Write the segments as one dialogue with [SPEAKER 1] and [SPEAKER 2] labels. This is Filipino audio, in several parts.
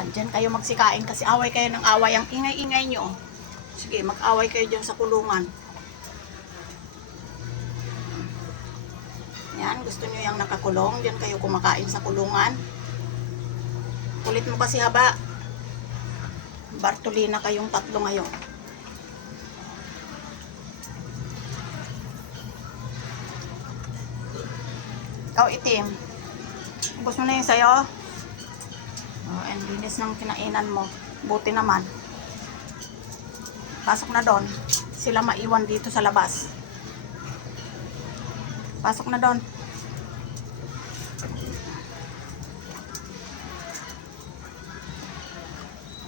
[SPEAKER 1] Yan, dyan kayo magsikain kasi away kayo ng away. Ang ingay-ingay nyo. Sige, mag-away kayo dyan sa kulungan. Yan, gusto nyo yung nakakulong. Dyan kayo kumakain sa kulungan. Kulit mo kasi haba. Bartolina kayong tatlo ngayon. Ikaw itim. Ubus mo na yung sayo. Oh, and linis ng kinainan mo. Buti naman. Pasok na doon. Sila maiwan dito sa labas. Pasok na doon.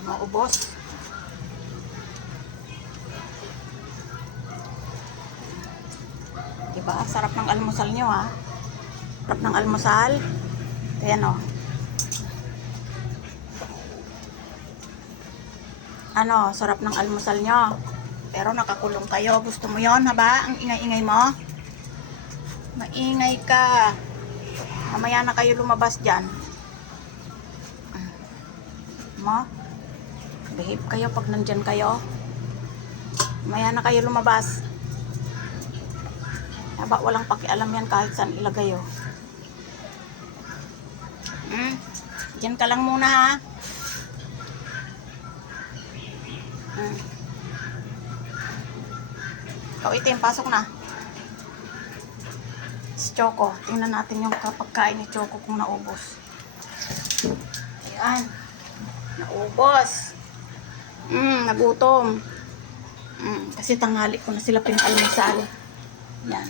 [SPEAKER 1] Maubos. Diba? Sarap ng almusal nyo ha. Sarap ng almusal. Ayan o. Ano, sarap ng almusal nyo. Pero nakakulong kayo. Gusto mo yon haba? Ang ingay-ingay mo? Maingay ka. Mamaya na kayo lumabas dyan. Mo? Behave kayo pag nandyan kayo. Mamaya na kayo lumabas. Haba, walang pakialam yan kahit saan ilagay oh. Hmm? Diyan ka lang muna ha. Ikaw itim, pasok na. Si Choco, tingnan natin yung kapagkain ni Choco kung naubos. Ayan. Naubos. Hmm, nagutom. Hmm, kasi tanghali ko na sila pinalmusal. Yan.